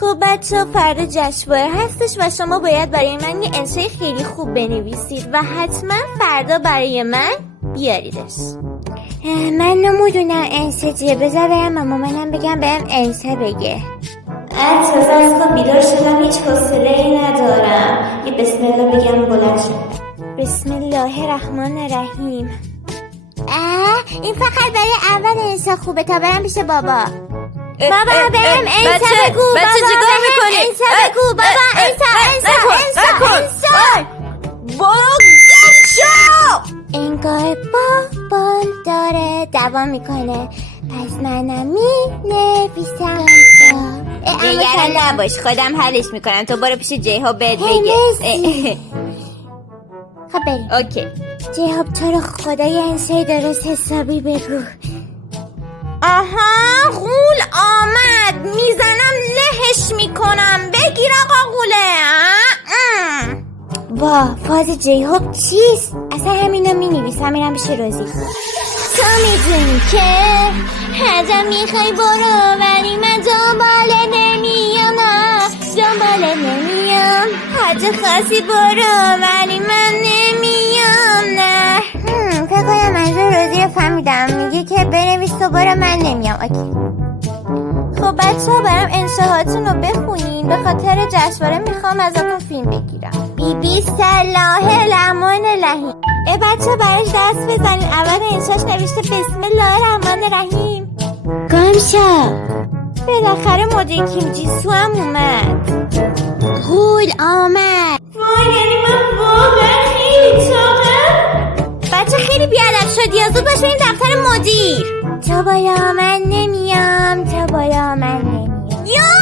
خب بچه فردا جشنواره هستش و شما باید برای من یه انشای خیلی خوب بنویسید و حتما فردا برای من بیاریدش. من نمیدونم انسه چیه، بذار برم مامانم بگم بهم انسه بگه. تازه از خواب بیدار شدم، هیچ حوصله‌ای ندارم. یه بسم الله بگم بلند شد. بسم الله الرحمن الرحیم. این فقط برای اول انسه خوبه تا برم پیش بابا. بابا بهم انسه بگو. بچه چیکار میکنی؟ انسه بگو بابا. انسه برو گم شو. انگار بابام داره دوام میکنه، پس منم مینویسم. نگران نباش، خودم حلش میکنم. تو برو پیش جیهاب بهت بگه. خب بریم. اوکی. جیهاب تو رو خدای انسه درست حسابی بگو. آها غول آمد، میزنم لهش میکنم. بگیر آقا غوله. وا فاز جیهاب چیست؟ اصلا همینو مینویسم میرم پیش روزی. تو میدونی که هرجا میخوای برو، ولی من دنباله نمیام. دنباله نمیام. هرجا خواستی برو ولی من نمیام. نه فکر کنم منظور روزی رو فهمیدم. میگه که بنویس تو برو من نمیام. اوکی. خب بچه ها برم انشاهاتون رو بخونین، به خاطر جشنواره میخوام ازتون فیلم بگیرم. بی صلاح الرحمن الرحیم. بچه ها براش دست بزنین. اول انشاش نوشته بسم الله الرحمن الرحیم. گمشا بالاخره مدیر کیم جیسو هم اومد. غول آمد. وای یعنی من واقعا خیلی چاقم. بچه خیلی بیادب شدی، زود باش بریم دفتر مدیر. تو بالا من نمیام. تو بالا من نمیام.